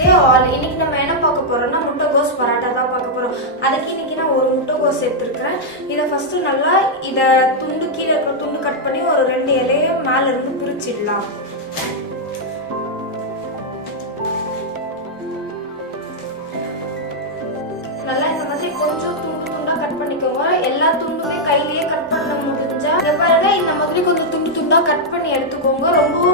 Hey all இன்னைக்கு நம்ம என்ன பார்க்க போறோம்னா முட்டைகோஸ் பரோட்டா தான் பார்க்க போறோம். அதுக்கு இன்னைக்கு நான் ஒரு முட்டைகோஸ் எடுத்துருக்கிறேன் இதை ஃபர்ஸ்ட் நல்லா இதை துண்டு கீழே இருக்கிற துண்டு கட் பண்ணி ஒரு ரெண்டு இலையை மேல இருந்து பிரிச்சிடலாம். நல்லா இந்த மாதிரி கொஞ்சம் துண்டு துண்டா கட் பண்ணிக்கோங்க. எல்லா துண்டுமே கையிலேயே கட் பண்ண முடிஞ்சா இங்க பாருங்க இந்த மாதிரி கொஞ்சம் துண்டு துண்டா கட் பண்ணி எடுத்துக்கோங்க. ரொம்ப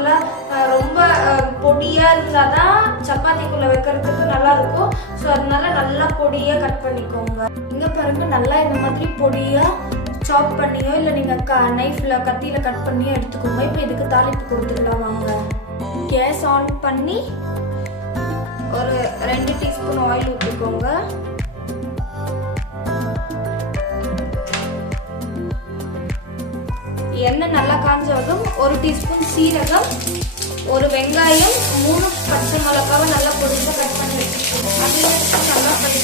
நல்லா ரொம்ப பொடியாக இருந்தால் தான் சப்பாத்திக்குள்ளே வைக்கிறதுக்கு நல்லா இருக்கும் ஸோ அதனால நல்லா பொடியாக கட் பண்ணிக்கோங்க. இங்கே பாருங்க நல்லா இந்த மாதிரி பொடியாக சாப் பண்ணியோ இல்லை நீங்கள் க நைஃப்பில் கத்தியில் கட் பண்ணியோ எடுத்துக்கோங்க. இப்போ இதுக்கு தாளிப்பு கொடுத்துக்கலாம் வாங்க. கேஸ் ஆன் பண்ணி ஒரு ரெண்டு டீஸ்பூன் ஆயில் ஊற்றிக்கோங்க எண்ணெய் நல்லா காஞ்சதும் ஒரு டீஸ்பூன் சீரகம் ஒரு வெங்காயம் மூணு பச்சை மிளகாவை நல்லா பொடிசாக கட் பண்ணி வச்சுக்கோங்க. அது நல்லா பண்ணி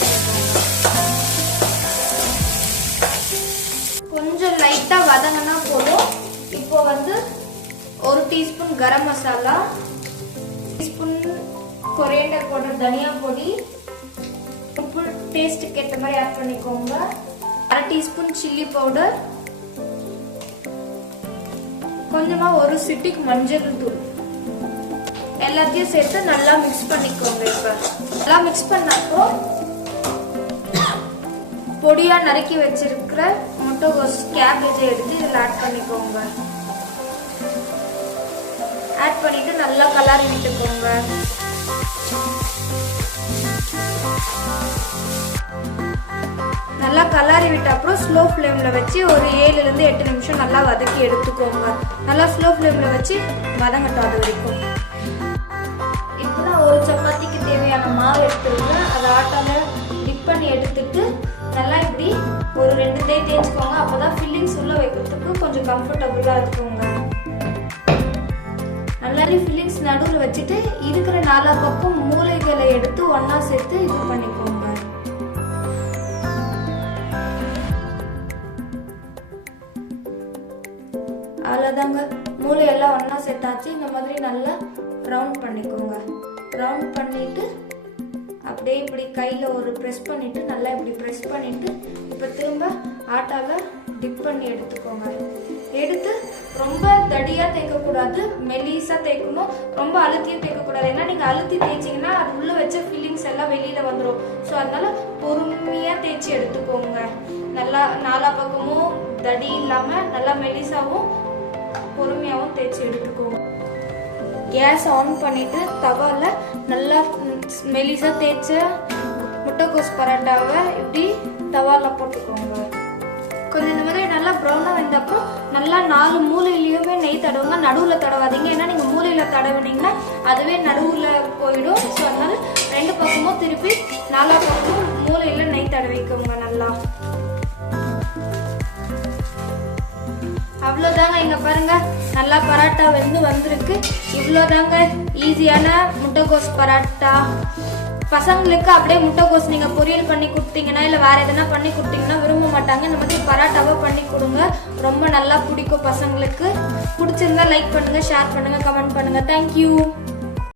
கொஞ்சம் லைட்டாக வதங்கினா போதும். இப்போ வந்து ஒரு teaspoon garam masala teaspoon coriander powder தனியா பொடி உப்பு டேஸ்ட்டுக்கு ஏற்ற மாதிரி ஆட் பண்ணிக்கோங்க. அரை டீஸ்பூன் சில்லி பவுடர் கொஞ்சமா ஒரு சிட்டிக்கு மஞ்சள் தூள். எல்லாத்தையும் சேர்த்து நல்லா மிக்ஸ் பண்ணிக்கோங்க இப்ப. நல்லா மிக்ஸ் பண்ணப்போ பொடியா நறுக்கி வச்சிருக்கிற முட்டைகோஸ் கேபேஜை எடுத்து இதில் ஆட் பண்ணிக்கோங்க. ஆட் பண்ணிட்டு நல்லா கலரி விட்டுக்கோங்க நல்லா கலாரி விட்ட அப்புறம் ஸ்லோ ஃப்ளேமில் வச்சு ஒரு ஏழுலேருந்து எட்டு நிமிஷம் நல்லா வதக்கி எடுத்துக்கோங்க. நல்லா ஸ்லோ ஃப்ளேமில் வச்சு வதங்கட்டும் அது வரைக்கும். இப்போ நான் ஒரு சப்பாத்திக்கு தேவையான மாவு எடுத்துருக்கேன். அதை ஆட்டால டிப் பண்ணி எடுத்துட்டு நல்லா இப்படி ஒரு ரெண்டு தே தேய்ச்சிக்கோங்க. அப்போ தான் ஃபில்லிங்ஸ் உள்ளே வைக்கிறதுக்கு கொஞ்சம் கம்ஃபர்டபுளாக இருக்குங்க. நல்லாரி ஃபில்லிங்ஸ் நடுவில் வச்சுட்டு இருக்கிற நாலா பக்கம் மூளைகளை எடுத்து ஒன்றா சேர்த்து இது பண்ணிக்கோங்க. அவ்வளோதாங்க மூளையெல்லாம் ஒன்றா சேர்த்தாச்சு இந்த மாதிரி நல்லா ரவுண்ட் பண்ணிக்கோங்க. ரவுண்ட் பண்ணிவிட்டு அப்படியே இப்படி கையில் ஒரு ப்ரெஸ் பண்ணிவிட்டு நல்லா இப்படி ப்ரெஸ் பண்ணிவிட்டு இப்போ திரும்ப ஆட்டாவில் டிப் பண்ணி எடுத்துக்கோங்க. எடுத்து ரொம்ப தடியாக தேய்க்கக்கூடாது. மெலிசாக தேய்க்கணும். ரொம்ப அழுத்தியும் தேய்க்கக்கூடாது. ஏன்னா நீங்கள் அழுத்தி தேய்ச்சிங்கன்னா அது உள்ளே வச்ச ஃபீலிங்ஸ் எல்லாம் வெளியில் வந்துடும் ஸோ அதனால பொறுமையாக தேய்ச்சி எடுத்துக்கோங்க. நல்லா நாலா பக்கமும் தடி இல்லாமல் நல்லா மெலிசாகவும் பொறுமையாகவும் தேய்ச்சி எடுத்துக்கோங்க கேஸ் ஆன் பண்ணிவிட்டு தவாவில் நல்லா மெலிசாக தேய்ச்ச முட்டைக்கோஸ் பரோட்டாவை இப்படி தவாலில் போட்டுக்கோங்க. கொஞ்சம் இந்த மாதிரி நல்லா ப்ரௌனாக வந்தப்போ நல்லா நாலு மூலையிலையுமே நெய் தடவுங்க. நடுவில் தடவாதீங்க. ஏன்னா நீங்கள் மூலையில் தடவுனீங்கன்னா அதுவே நடுவில் போயிடும். ஸோ அதனால ரெண்டு பக்கமும் திருப்பி நாலா பக்கமும் அவ்வளோதாங்க இங்கே பாருங்கள் நல்லா பராட்டா வந்து வந்திருக்கு. இவ்வளோதாங்க ஈஸியான முட்டைகோஸ் பராட்டா. பசங்களுக்கு அப்படியே முட்டைகோஸ் நீங்கள் பொரியல் பண்ணி கொடுத்தீங்கன்னா இல்லை வேறு எதனா பண்ணி கொடுத்தீங்கன்னா விரும்ப மாட்டாங்க. இந்த மாதிரி பராட்டாவை பண்ணி கொடுங்க. ரொம்ப நல்லா பிடிக்கும் பசங்களுக்கு. பிடிச்சிருந்தா லைக் பண்ணுங்கள் ஷேர் பண்ணுங்கள் கமெண்ட் பண்ணுங்க. தேங்க்யூ